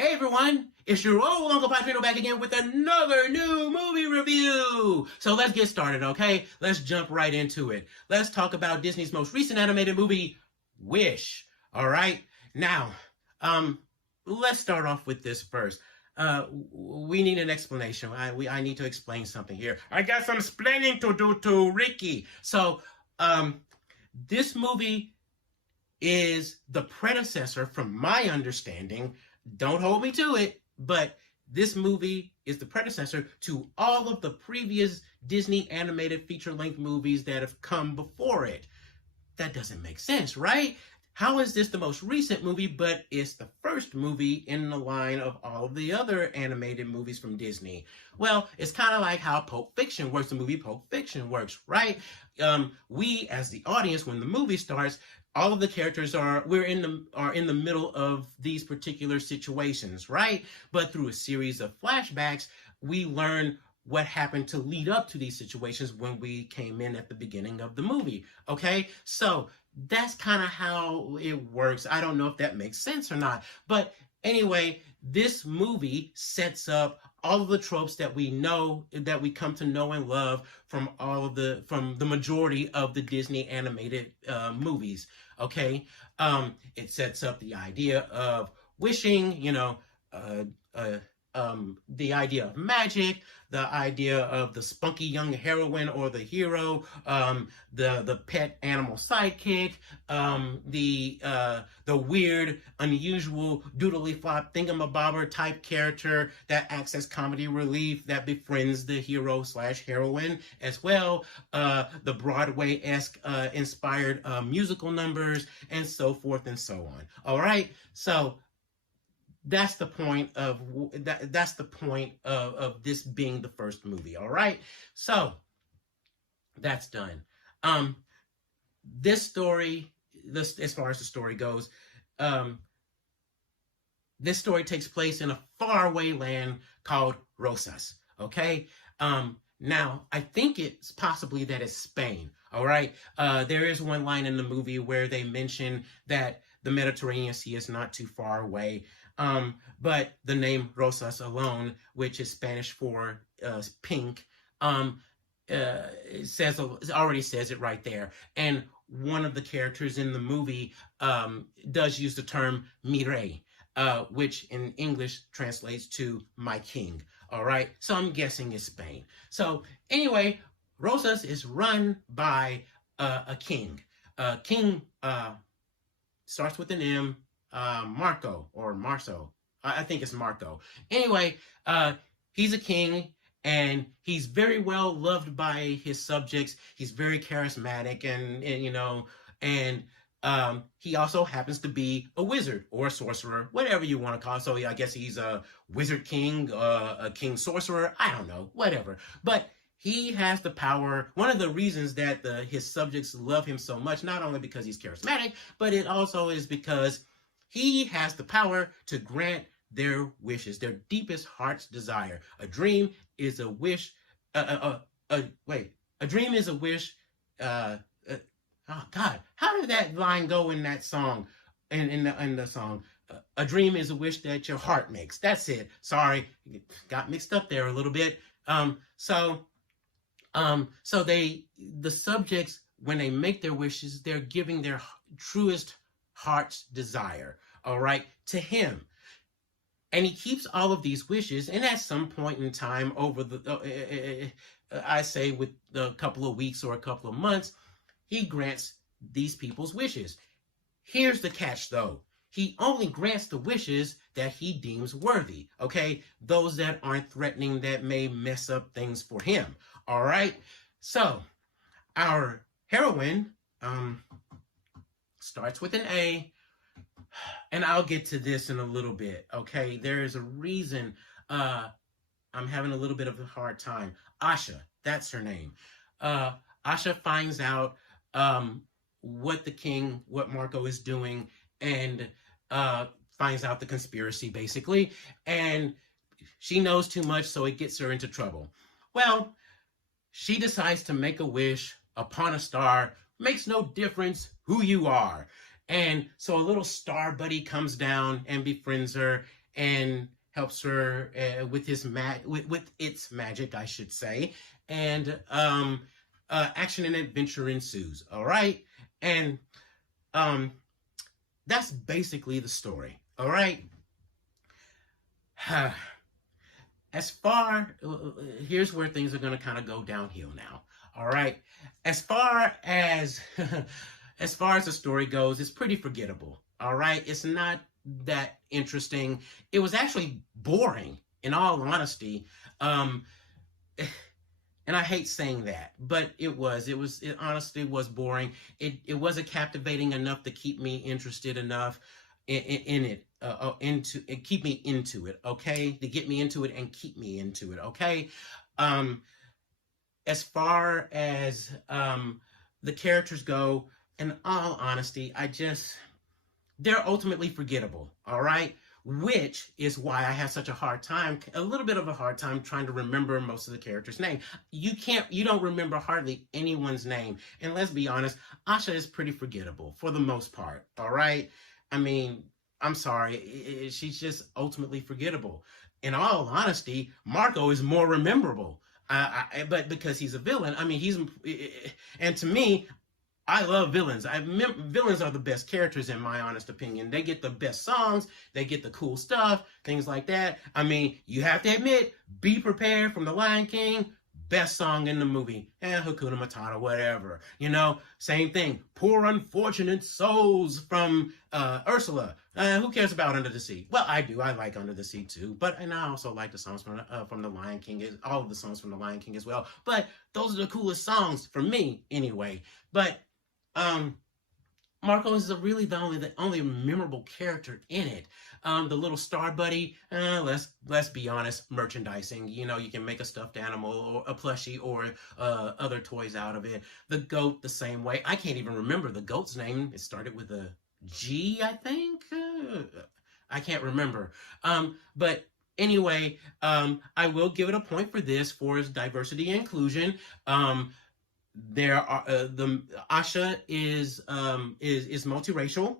Hey everyone, it's your old Uncle Patrino back again with another new movie review. So let's get started, okay? Let's jump right into it. Let's talk about Disney's most recent animated movie, Wish. All right? Now, let's start off with this first. We need an explanation. I need to explain something here. I got some explaining to do to Ricky. So, this movie is the predecessor, from my understanding. Don't hold me to it, but this movie is the predecessor to all of the previous Disney animated feature-length movies that have come before it. That doesn't make sense, right? How is this the most recent movie, but it's the first movie in the line of all of the other animated movies from Disney? Well, it's kind of like how Pulp Fiction works, the movie Pulp Fiction works, right? We, as the audience, when the movie starts, all of the characters are in the middle of these particular situations, right? But through a series of flashbacks, we learn what happened to lead up to these situations when we came in at the beginning of the movie. Okay, so that's kind of how it works. I don't know if that makes sense or not, but anyway, this movie sets up all of the tropes that we know, that we come to know and love from the majority of the Disney animated movies. Okay, it sets up the idea of wishing, the idea of magic, the idea of the spunky young heroine or the hero, the pet animal sidekick, the weird, unusual, doodly flop thingamabobber type character that acts as comedy relief that befriends the hero slash heroine as well, the Broadway-esque inspired musical numbers, and so forth and so on. All right, so that's the point of this being the first movie. All right, so that's done. This story, as far as the story goes, this story takes place in a faraway land called Rosas. Okay, now I think it's possibly that it's Spain. All right, there is one line in the movie where they mention that the Mediterranean Sea is not too far away. But the name Rosas alone, which is Spanish for pink, it already says it right there. And one of the characters in the movie does use the term mire, which in English translates to my king. All right, so I'm guessing it's Spain. So anyway, Rosas is run by a king. King starts with an M. Marco or Marco. I think it's Marco. Anyway, he's a king and he's very well loved by his subjects. He's very charismatic and he also happens to be a wizard or a sorcerer, whatever you want to call it. So I guess he's a wizard king, a king sorcerer. I don't know, whatever. But he has the power. One of the reasons that his subjects love him so much, not only because he's charismatic, but it also is because he has the power to grant their wishes, their deepest heart's desire. A dream is a wish. A dream is a wish. Oh God, how did that line go in that song? In the song, a dream is a wish that your heart makes. That's it. Sorry, got mixed up there a little bit. So the subjects, when they make their wishes, they're giving their truest heart's desire, all right, to him. And he keeps all of these wishes, and at some point in time over I say with a couple of weeks or a couple of months, he grants these people's wishes. Here's the catch, though. He only grants the wishes that he deems worthy, okay? Those that aren't threatening, that may mess up things for him, all right? So, our heroine, starts with an A, and I'll get to this in a little bit, okay? There is a reason I'm having a little bit of a hard time. Asha, that's her name. Asha finds out what Marco is doing, and finds out the conspiracy, basically, and she knows too much, so it gets her into trouble. Well, she decides to make a wish upon a star. Makes no difference who you are. And so a little star buddy comes down and befriends her, and helps her with with its magic, I should say, and action and adventure ensues. All right, and um, that's basically the story. All right. As far Here's where things are going to kind of go downhill now. All right, as far as as far as the story goes, it's pretty forgettable. All right, it's not that interesting. It was actually boring, in all honesty. um and I hate saying that, but it honestly was boring. It wasn't captivating enough to keep me interested enough in it, into and keep me into it. Okay, to get me into it and keep me into it. Okay. um as far as the characters go, in all honesty, they're ultimately forgettable. All right, which is why I have such a little bit of a hard time trying to remember most of the characters' name. You don't remember hardly anyone's name, and let's be honest, Asha is pretty forgettable for the most part. All right, I mean, I'm sorry, she's just ultimately forgettable. In all honesty, Marco is more memorable. But because he's a villain, I mean, and to me, I love villains. Villains are the best characters in my honest opinion. They get the best songs, they get the cool stuff, things like that. I mean, you have to admit, Be Prepared from The Lion King, best song in the movie. Hakuna Matata, whatever. Same thing. Poor Unfortunate Souls from Ursula. Who cares about Under the Sea? Well, I do. I like Under the Sea too. And I also like the songs from The Lion King, all of the songs from The Lion King as well. But those are the coolest songs for me anyway. But Marco is really the only memorable character in it. The little star buddy, let's be honest, merchandising. You can make a stuffed animal or a plushie or other toys out of it. The goat, the same way. I can't even remember the goat's name. It started with a G, I think. I can't remember. But anyway, I will give it a point for this for its diversity and inclusion. There are the Asha is multiracial,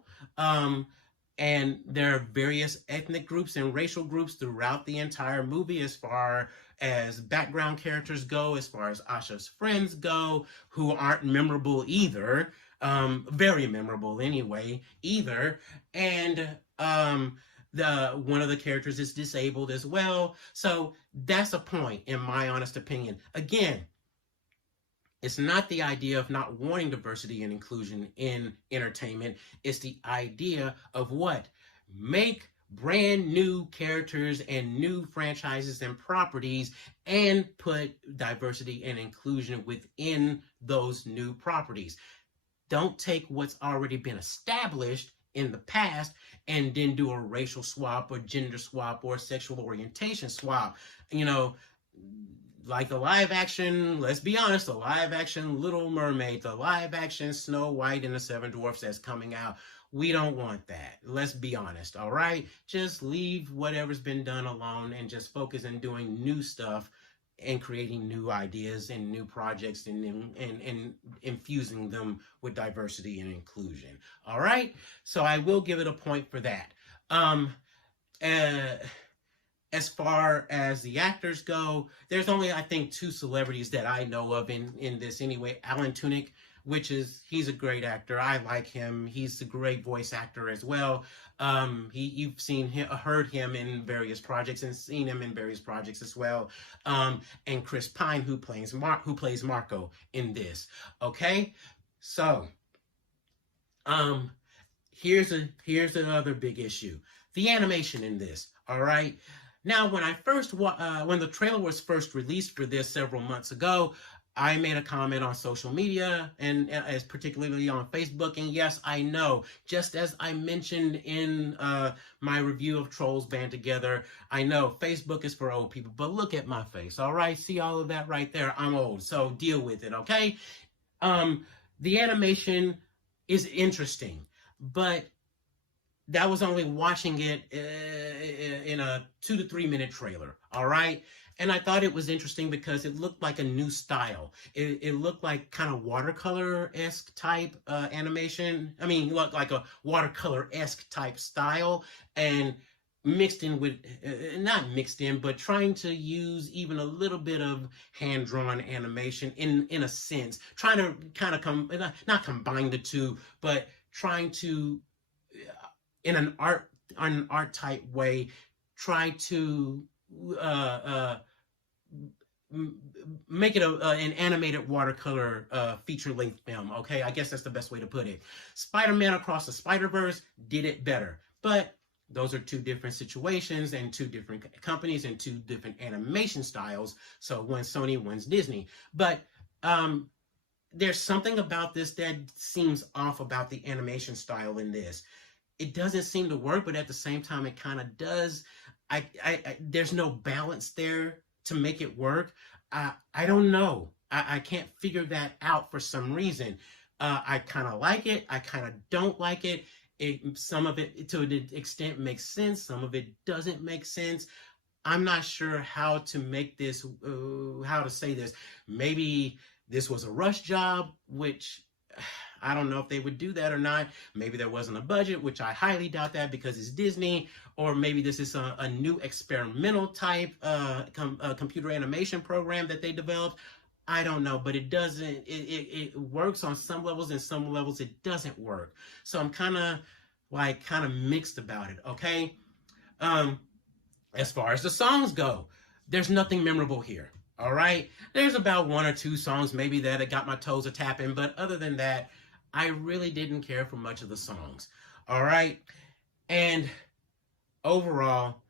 and there are various ethnic groups and racial groups throughout the entire movie, as far as background characters go, as far as Asha's friends go, who aren't memorable either, very memorable anyway, either, and one of the characters is disabled as well. So that's a point, in my honest opinion. Again, it's not the idea of not wanting diversity and inclusion in entertainment. It's the idea of what? Make brand new characters and new franchises and properties, and put diversity and inclusion within those new properties. Don't take what's already been established in the past and then do a racial swap or gender swap or sexual orientation swap. Like the live action, let's be honest, the live action Little Mermaid, the live action Snow White and the Seven Dwarfs that's coming out. We don't want that. Let's be honest, all right? Just leave whatever's been done alone and just focus on doing new stuff and creating new ideas and new projects and infusing them with diversity and inclusion. All right? So I will give it a point for that. As far as the actors go, there's only, I think, 2 celebrities that I know of in this anyway. Alan Tudyk, he's a great actor. I like him. He's a great voice actor as well. You've heard him in various projects and seen him in various projects as well. And Chris Pine, who plays Marco in this. Okay, so here's another big issue: the animation in this. All right. Now, when the trailer was first released for this several months ago, I made a comment on social media, and as particularly on Facebook. And yes, I know, just as I mentioned in my review of Trolls Band Together, I know Facebook is for old people, but look at my face, all right? See all of that right there? I'm old, so deal with it, okay? The animation is interesting, but that was only watching it in a 2 to 3 minute trailer, all right? And I thought it was interesting because it looked like a new style. It looked like kind of watercolor-esque type animation. I mean, looked like a watercolor-esque type style. And mixed in with, not mixed in, but trying to use even a little bit of hand-drawn animation in a sense, trying to kind of not combine the two, but trying to, in an art type way, try to make it an animated watercolor feature-length film. Okay, I guess that's the best way to put it. Spider-Man Across the Spider-Verse did it better, but those are two different situations and two different companies and two different animation styles. So one's Sony, one's Disney. But there's something about this that seems off about the animation style in this. It doesn't seem to work, but at the same time, it kind of does. There's no balance there to make it work. I don't know. I can't figure that out for some reason. I kind of like it. I kind of don't like it. Some of it, to an extent, makes sense. Some of it doesn't make sense. I'm not sure how to make this, how to say this. Maybe this was a rush job, which I don't know if they would do that or not. Maybe there wasn't a budget, which I highly doubt that because it's Disney. Or maybe this is a new experimental type computer animation program that they developed. I don't know, but it doesn't, it works on some levels, and some levels it doesn't work. So I'm kind of mixed about it, okay? As far as the songs go, there's nothing memorable here, all right? There's about one or two songs maybe that got my toes a tapping, but other than that, I really didn't care for much of the songs, all right? And overall,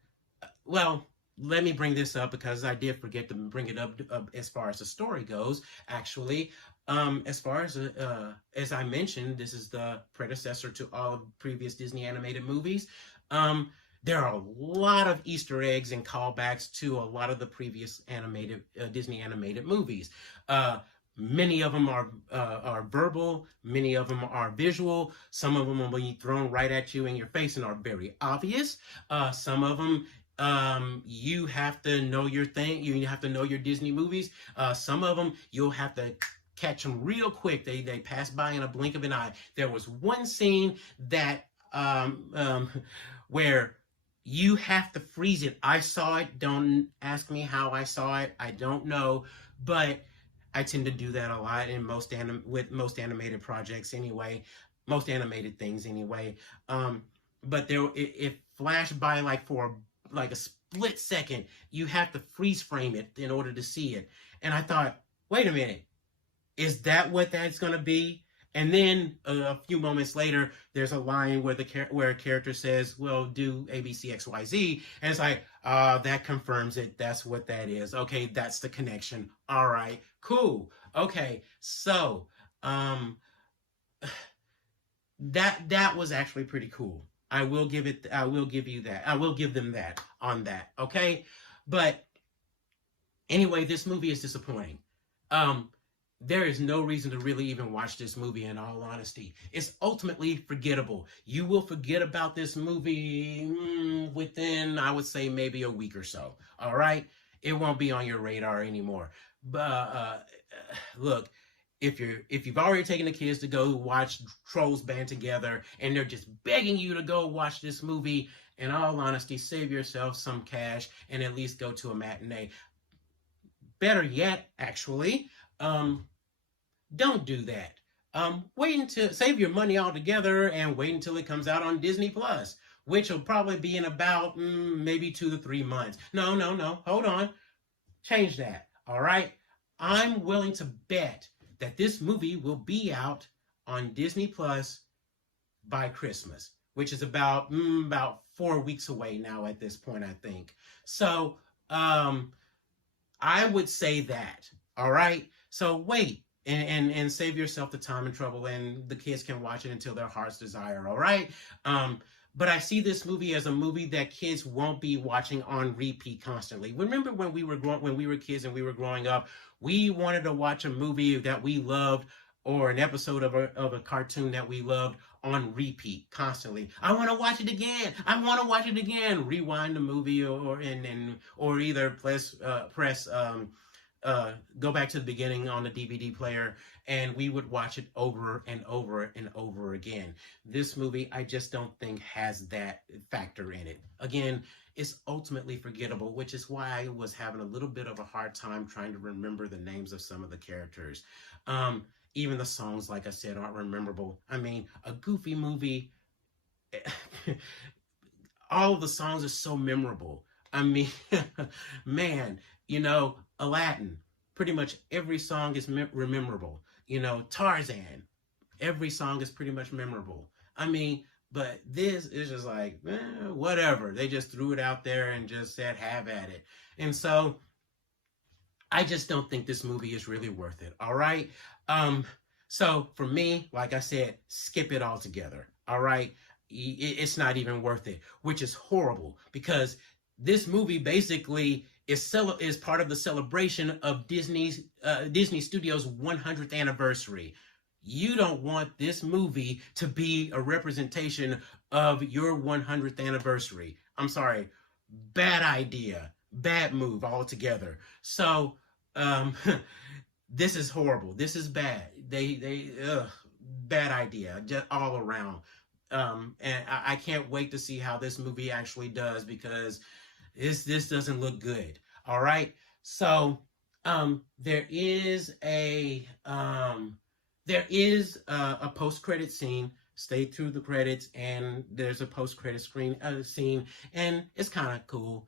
well, let me bring this up because I did forget to bring it up as far as the story goes. Actually, as far as I mentioned, this is the predecessor to all of previous Disney animated movies. There are a lot of Easter eggs and callbacks to a lot of the previous animated Disney animated movies. Many of them are verbal. Many of them are visual. Some of them will be thrown right at you in your face and are very obvious. Some of them, you have to know your thing. You have to know your Disney movies. Some of them, you'll have to catch them real quick. They pass by in a blink of an eye. There was one scene that where you have to freeze it. I saw it. Don't ask me how I saw it. I don't know, but I tend to do that a lot in with most animated projects anyway, most animated things anyway. But it flashed by for a split second. You have to freeze frame it in order to see it. And I thought, wait a minute, is that what that's going to be? And then a few moments later, there's a line where a character says, well, do A, B, C, X, Y, Z. And it's like, that confirms it. That's what that is. Okay, that's the connection. All right, cool. Okay, so that was actually pretty cool. I will give you that. I will give them that on that. Okay, but anyway, this movie is disappointing. There is no reason to really even watch this movie, in all honesty. It's ultimately forgettable. You will forget about this movie within, I would say, maybe a week or so. All right? It won't be on your radar anymore. But look, if you've already taken the kids to go watch Trolls Band Together and they're just begging you to go watch this movie, in all honesty, save yourself some cash and at least go to a matinee. Better yet, actually, don't do that. Wait until, save your money altogether and wait until it comes out on Disney Plus, which will probably be in about maybe 2 to 3 months. No, hold on. Change that, all right? I'm willing to bet that this movie will be out on Disney Plus by Christmas, which is about 4 weeks away now at this point, I think. So, I would say that, all right? So wait and save yourself the time and trouble, and the kids can watch it until their heart's desire, all right? But I see this movie as a movie that kids won't be watching on repeat constantly. Remember when we were kids and we were growing up, we wanted to watch a movie that we loved or an episode of a cartoon that we loved on repeat constantly. I want to watch it again. I want to watch it again. Rewind the movie or either press go back to the beginning on the DVD player, and we would watch it over and over and over again. This movie, I just don't think has that factor in it. Again, it's ultimately forgettable, which is why I was having a little bit of a hard time trying to remember the names of some of the characters. Even the songs, like I said, aren't memorable. I mean, a Goofy movie, all of the songs are so memorable. I mean, man, Aladdin, pretty much every song is memorable. Tarzan, every song is pretty much memorable. I mean, but this is just like, whatever. They just threw it out there and just said, have at it. And so I just don't think this movie is really worth it. All right. So for me, like I said, skip it altogether. All right. It's not even worth it, which is horrible because this movie basically is part of the celebration of Disney Studios' 100th anniversary. You don't want this movie to be a representation of your 100th anniversary. I'm sorry, bad idea, bad move altogether. So this is horrible. This is bad. Bad idea, just all around. And I can't wait to see how this movie actually does because this doesn't look good. All right. So there is a post-credit scene. Stay through the credits, and there's a post-credit scene, and it's kind of cool.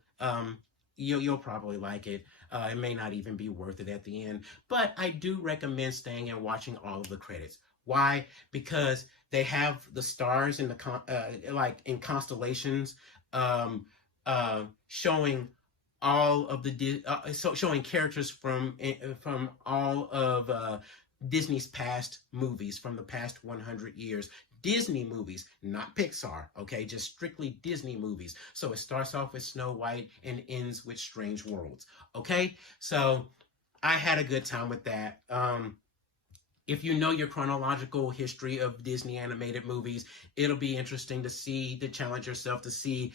You'll probably like it. It may not even be worth it at the end, but I do recommend staying and watching all of the credits. Why? Because they have the stars in the like in constellations, showing all of the showing characters from all of Disney's past movies from the past 100 years. Disney movies, not Pixar, okay? Just strictly Disney movies. So it starts off with Snow White and ends with Strange Worlds, okay? So I had a good time with that. If you know your chronological history of Disney animated movies, it'll be interesting to challenge yourself to see,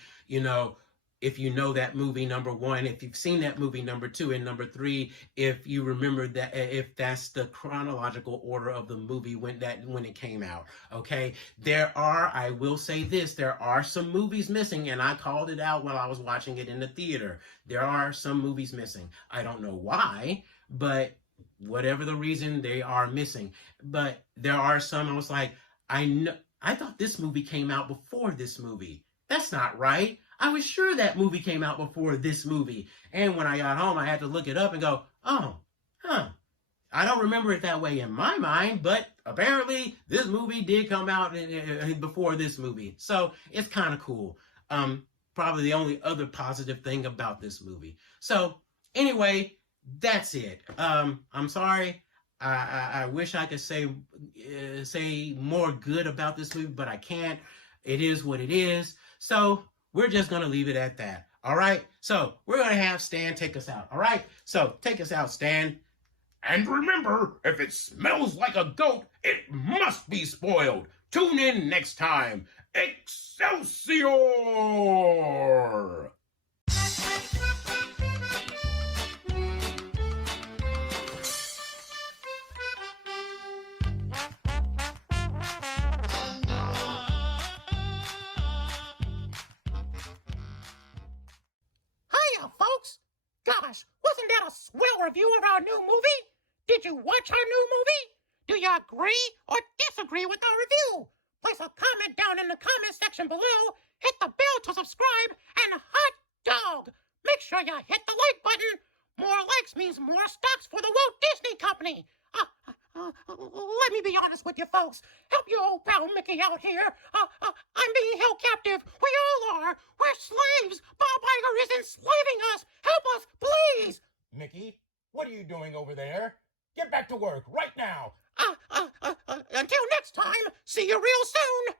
if you know that movie number one, if you've seen that movie number two and number three, if you remember that, if that's the chronological order of the movie when it came out, okay? I will say this, there are some movies missing, and I called it out while I was watching it in the theater. There are some movies missing. I don't know why, but whatever the reason, they are missing. But there are some, I was like, I thought this movie came out before this movie. That's not right. I was sure that movie came out before this movie. And when I got home, I had to look it up and go, oh, I don't remember it that way in my mind, but apparently this movie did come out before this movie. So it's kind of cool. Probably the only other positive thing about this movie. So anyway, that's it. I'm sorry. I wish I could say more good about this movie, but I can't. It is what it is. So we're just going to leave it at that. All right. So we're going to have Stan take us out. All right. So take us out, Stan. And remember, if it smells like a goat, it must be spoiled. Tune in next time. Excelsior! Folks, gosh, wasn't that a swell review of our new movie? Did you watch our new movie? Do you agree or disagree with our review? Place a comment down in the comment section below, hit the bell to subscribe, and hot dog, make sure you hit the like button. More likes means more stocks for the Walt Disney Company. Let me be honest with you folks. Help your old pal Mickey out here. I'm being held captive. We all are. We're slaves. Bob Iger is enslaving us. Help us, please. Mickey, what are you doing over there? Get back to work right now. Until next time, see you real soon.